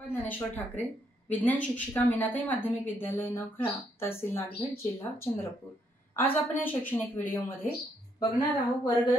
ज्ञानेश्वर ठाकरे, विज्ञान शिक्षिका, मीनाताई माध्यमिक विद्यालय नवखळा, तहसील नागभीड, जिल्हा चंद्रपूर। आज आपण या शैक्षणिक व्हिडिओमध्ये बघणार आहोत वर्ग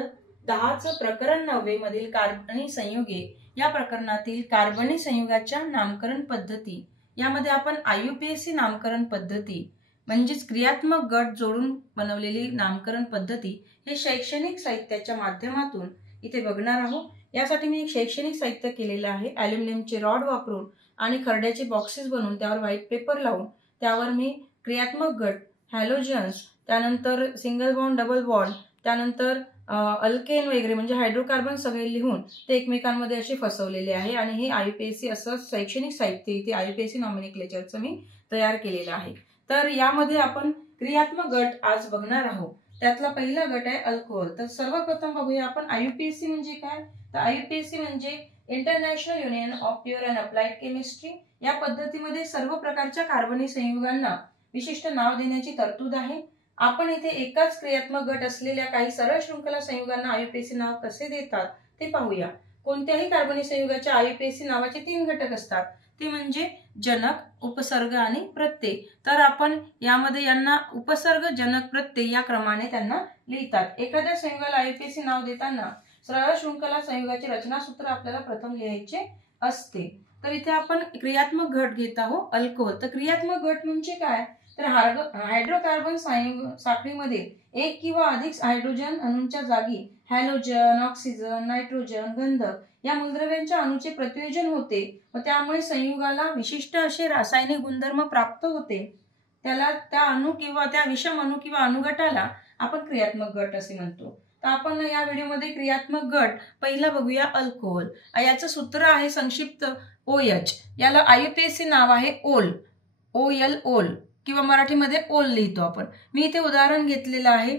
10चं प्रकरण 9 मधील कार्बनी संयुगे या प्रकरणातील कार्बनी संयुगाच्या नामकरण पद्धती। यामध्ये आपण IUPAC नामकरण पद्धती म्हणजेच क्रियात्मक गट जोडून बनवलेली नामकरण पद्धती हे शैक्षणिक साहित्याच्या माध्यमातून इथे बघणार आहोत। यासाठी मी एक शैक्षणिक साहित्य केलेलं आहे। ॲल्युमिनियमचे रॉड वापरून आणि खरड्याचे बॉक्सेस बनवून त्यावर व्हाईट पेपर लावून त्यावर मी क्रियात्मक गट, हॅलोजन्स, त्यानंतर सिंगल बॉन्ड, डबल बॉन्ड, त्यानंतर अल्केन वगैरे म्हणजे हायड्रोकार्बन सगळे लिहून ते एकमेकांमध्ये असे फसवलेले आहे आणि हे IUPAC असं शैक्षणिक साहित्य इथे IUPAC नॉमेनक्लेचरचं मी तयार केलेलं आहे। तर यामध्ये आपण क्रियात्मक गट आज बघणार आहोत। त्यातला पहिला गट आहे अल्कोहोल। तर सर्वप्रथम बघूया आपण IUPAC म्हणजे काय। तर IUPAC म्हणजे international union of pure and applied chemistry. या पद्धतीमध्ये सर्व प्रकारच्या कार्बनी संयुगांना विशिष्ट नाव देण्याची तरतूद आहे। आपण इथे एकाच क्रियात्मक गट असलेल्या काही सरळ शृंखला संयुगांना IUPAC नाव कसे देतात ते पाहूया। कोणत्याही कार्बनी संयुगाच्या IUPAC नावाचे 3 घटक असतात, ते म्हणजे जनक, उपसर्ग आणि प्रत्यय। तर आपण यामध्ये यांना उपसर्ग, जनक, प्रत्यय या क्रमाने त्यांना लिहितात। एखाद्या संयुगाला IUPAC नाव देताना सरळ शृंखला संयुगाचे रचनासूत्र आपल्याला प्रथम लिहायचे असते। तर इथे आपण क्रियात्मक गट घेत आहोत अल्कोहोल। तर क्रियात्मक गट म्हणजे काय, तर हायड्रोकार्बन साखळीमध्ये एक किंवा अधिक हायड्रोजन अणूंच्या जागी हॅलोजन, ऑक्सिजन, नायट्रोजन, गंधक या मूलद्रव्यांच्या अणूचे प्रतियोजन होते व त्यामुळे संयुगाला विशिष्ट असे रासायनिक गुणधर्म प्राप्त होते। त्याला त्या अणू किंवा त्या विषम अणू किंवा अणुगटाला आपण क्रियात्मक गट असे म्हणतो। तर आपण या व्हिडिओमध्ये क्रियात्मक गट पहिला बघूया अल्कोहोल। याचं सूत्र आहे संक्षिप्त OH। याला IUPAC नाव आहे ओल, OL, ओल किंवा मराठीमध्ये ओल लिहितो आपण। मी इथे उदाहरण घेतलेलं आहे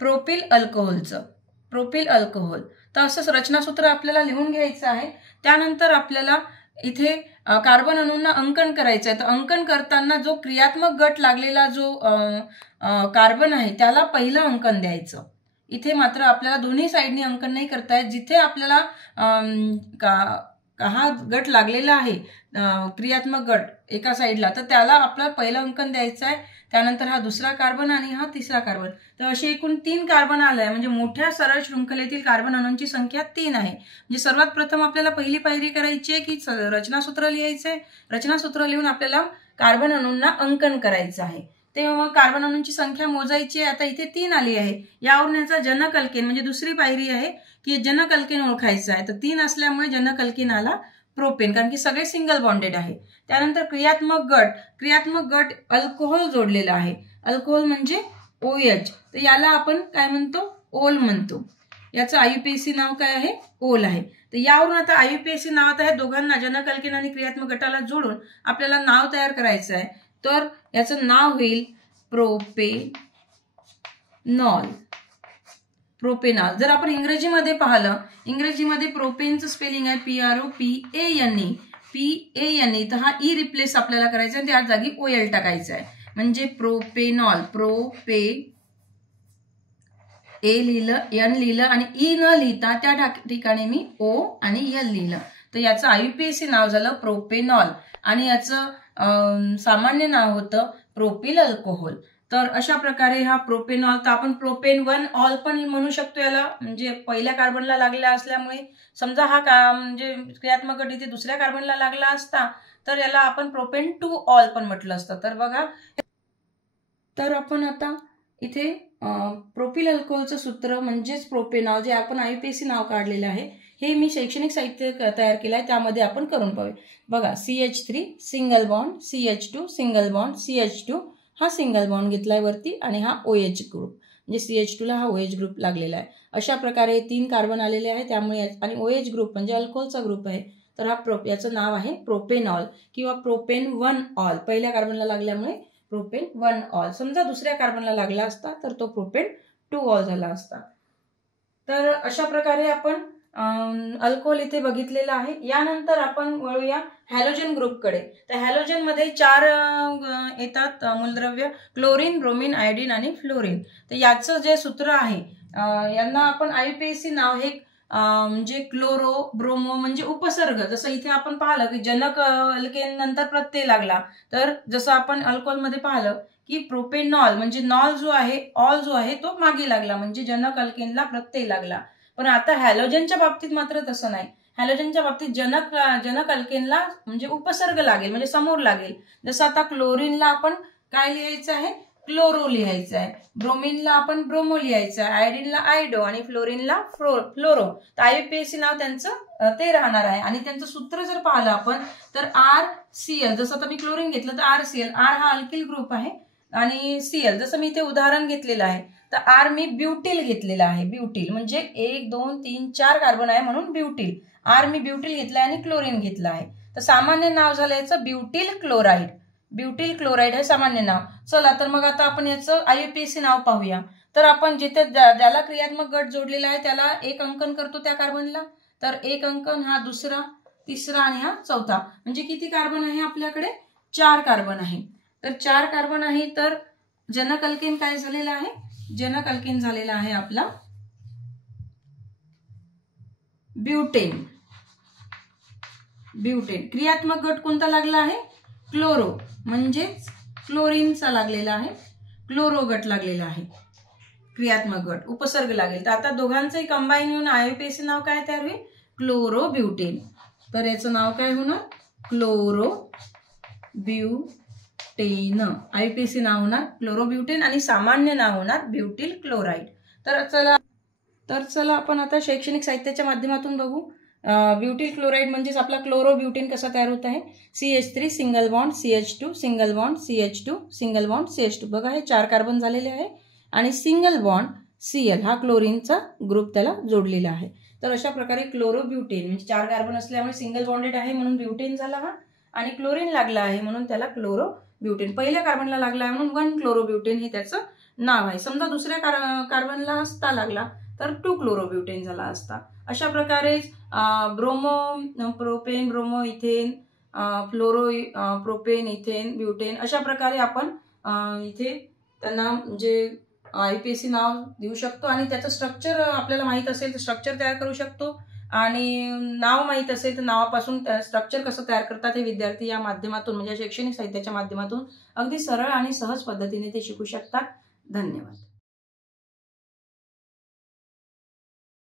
प्रोपिल अल्कोहोलचं, प्रोपिल अल्कोहोल। तर असं रचनासूत्र आपल्याला लिहून घ्यायचं आहे। त्यानंतर आपल्याला इथे कार्बन अणूंना अंकन करायचं आहे। तर अंकन करताना जो क्रियात्मक गट लागलेला जो कार्बन आहे त्याला पहिलं अंकन द्यायचं। इथे मात्र आपल्याला दोन्ही साइडनी अंकन नाही करता येत। जिथे आपल्याला हा गट लागलेला आहे क्रियात्मक गट एका साइडला, तर त्याला आपल्याला पहिलं अंकन द्यायचं आहे। त्यानंतर हा दुसरा कार्बन आणि हा तिसरा कार्बन। तर असे एकूण 3 कार्बन आले म्हणजे मोठ्या सरळ शृंखलेतील कार्बन अणूंची संख्या 3 आहे। म्हणजे सर्वात प्रथम आपल्याला पहिली पायरी करायची आहे की रचनासूत्र लिहायचं आहे। रचनासूत्र लिहून आपल्याला कार्बन अणूंना अंकन करायचं आहे। तेव्हा कार्बन अणूंची संख्या मोजायची आहे। आता इथे 3 आली आहे। यावरून याचा जनक अल्केन म्हणजे दुसरी पायरी आहे की जनक अल्केन ओळखायचं आहे। तर 3 असल्यामुळे जनक अल्केन आला प्रोपेन, कारण की सगळे सिंगल बॉन्डेड आहे। त्यानंतर क्रियात्मक गट अल्कोहोल जोडलेला आहे। अल्कोहोल म्हणजे OH। तर याला आपण काय म्हणतो, ओल म्हणतो। याचं IUPAC नाव काय आहे, ओल आहे। तर यावरून आता IUPAC नावात आहे दोघांना, जनक अल्केन आणि क्रियात्मक गटाला जोडून आपल्याला नाव तयार करायचं आहे। तर याचं नाव होईल प्रोपेनॉल, प्रोपेनॉल। जर आपण इंग्रजीमध्ये पाहिलं, इंग्रजीमध्ये प्रोपेनचं स्पेलिंग आहे PROPANE, PANE। तर हा ई रिप्लेस आपल्याला करायचा आणि त्या जागी OL टाकायचा आहे, म्हणजे प्रोपेनॉल। प्रोपे ए लिहिलं, N लिहिलं आणि ई न लिहिता त्या ठिकाणी मी O आणि L लिहिलं। तर याचं IUPAC नाव झालं प्रोपेनॉल आणि याचं सामान्य नाव होतं प्रोपिल अल्कोहोल। तर अशा प्रकारे हा प्रोपेनॉल, तर आपण प्रोपेन 1 ऑल पण म्हणू शकतो याला, म्हणजे पहिल्या कार्बनला लागला असल्यामुळे समजा हा म्हणजे क्रियात्मक गट इथे दुसऱ्या कार्बनला लागला असता तर याला आपण प्रोपेन 2 ऑल पण म्हटलं असतं। तर बघा, तर आपण आता इथे प्रोपिल अल्कोहोलचं सूत्र म्हणजेच प्रोपेनॉल जे आपण IUPAC नाव काढलेलं आहे हे मी शैक्षणिक साहित्य तयार केलं आहे, त्यामध्ये आपण करून पाहूया। बघा, CH3 single bond, CH2 single bond, CH2 हा सिंगल बॉन्ड घेतलाय वरती आणि हा OH ग्रुप म्हणजे CH2 ला हा OH ग्रुप लागलेला आहे। अशा प्रकारे 3 कार्बन आलेले आहे, त्यामुळे आणि OH ग्रुप म्हणजे अल्कोहोलचा ग्रुप आहे। तर हा याचं नाव आहे प्रोपेनॉल किंवा प्रोपेन 1 ऑल। पहिल्या कार्बनला लागल्यामुळे प्रोपेन 1 ऑल। समजा दुसऱ्या कार्बनला लागला असता तर तो प्रोपेन 2 ऑल झाला असता। तर अशा प्रकारे आपण अल्कोहोल इथे बघितलेला आहे। यानंतर आपण वळूया हॅलोजन ग्रुपकडे। तर हॅलोजन मध्ये 4 येतात मूलद्रव्य, क्लोरीन, ब्रोमीन, आयोडीन आणि फ्लोरीन। तर याचं जे सूत्र आहे यांना आपण IUPAC नाव हे म्हणजे क्लोरो ब्रोमो म्हणजे उपसर्ग. जसं इथे आपण पाहिलं की जनक अल्केन नंतर प्रत्यय लागला, तर जसं आपण अल्कोहोलमध्ये पाहिलं की प्रोपेनॉल म्हणजे नॉल जो आहे, ऑल जो आहे तो मागे लागला, म्हणजे जनक अल्केनला प्रत्यय लागला. पण आता हॅलोजनच्या बाबतीत मात्र तसं नाही. हॅलोजनच्या बाबतीत जनक अल्केनला म्हणजे उपसर्ग लागेल, म्हणजे समोर लागेल. जसं आता क्लोरीनला आपण काय लिहायचं आहे, क्लोरो लिहायचं आहे. ब्रोमीनला आपण ब्रोमो लिहायचं आहे. आयोडीनला आयडो आणि फ्लोरीनला फ्लोरो. तर IUPAC नाव त्यांचं ते राहणार आहे. आणि त्यांचं सूत्र जर पाहिलं आपण तर RCl. जसं आता मी क्लोरीन घेतलं तर RCl. R हा अल्किल ग्रुप आहे आणि Cl जसं मी इथे उदाहरण घेतलेलं आहे तर R मी ब्युटिल घेतलेलं आहे. ब्युटिल म्हणजे 1 2 3 4 कार्बन आहे म्हणून ब्युटिल. R मी ब्युटिल घेतला आणि क्लोरीन घेतलं आहे. तर सामान्य नाव झालं याचं ब्युटिल क्लोराईड. ब्युटिल क्लोराईड हे सामान्य नाव. चला तर मग आता आपण याचं IUPAC नाव पाहूया. तर आपण जिथे ज्याला क्रियात्मक गट जोडलेला आहे त्याला 1 अंकन करतो त्या कार्बनला. तर 1 अंकन, हा दुसरा, तिसरा आणि हा चौथा. म्हणजे किती कार्बन आहे आपल्याकडे, 4 कार्बन आहे. तर 4 कार्बन आहे. तर जनक अल्केन काय झालेला आहे, जनक अल्केन झालेला आहे आपला ब्युटेन. ब्युटेन. क्रियात्मक गट कोणता लागला आहे, क्लोरो, म्हणजे क्लोरीनचा लागलेला आहे. क्लोरो गट लागलेला आहे. क्रियात्मक गट उपसर्ग लागेल. तर आता दोघांचंही कंबाईन होऊन IUPAC नाव काय तयार होईल, क्लोरो ब्युटेन. तर याचं नाव काय होणार, क्लोरो ब्युटेन. IUPAC नाव होणार क्लोरो ब्युटेन आणि सामान्य नाव होणार ब्युटिल क्लोराईड. तर चला आपण आता शैक्षणिक साहित्याच्या माध्यमातून बघू. ब्युटिल क्लोराईड म्हणजेच आपला क्लोरो ब्युटेन कसा तयार होत आहे. CH3 single bond CH2 single bond CH2 single bond CH2. बघा हे 4 कार्बन झालेले आहे आणि सिंगल बॉन्ड Cl हा क्लोरीनचा ग्रुप त्याला जोडलेला आहे. तर अशा प्रकारे क्लोरो ब्युटेन म्हणजे 4 कार्बन असल्यामुळे सिंगल बॉन्डेड आहे म्हणून ब्युटेन झाला हा, आणि क्लोरीन लागला आहे म्हणून त्याला क्लोरो ब्युटेन. पहिल्या कार्बनला लागला आहे म्हणून 1 क्लोरो ब्युटेन हे त्याचं नाव आहे. समजा दुसऱ्या कार्बनला असता लागला तर 2 क्लोरो ब्युटेन झाला असता. अशा प्रकारे ब्रोमो प्रोपेन, ब्रोमो इथेन, फ्लोरो प्रोपेन इथेन ब्युटेन, अशा प्रकारे आपण इथे त्यांना म्हणजे IUPAC नाव देऊ शकतो. आणि त्याचं स्ट्रक्चर आपल्याला माहित असेल तर स्ट्रक्चर तयार करू शकतो, आणि नाव माहित असेल तर नावापासून स्ट्रक्चर कसं तयार करतात हे विद्यार्थी या माध्यमातून म्हणजे शैक्षणिक साहित्याच्या माध्यमातून अगदी सरळ आणि सहज पद्धतीने ते शिकू शकतात. धन्यवाद.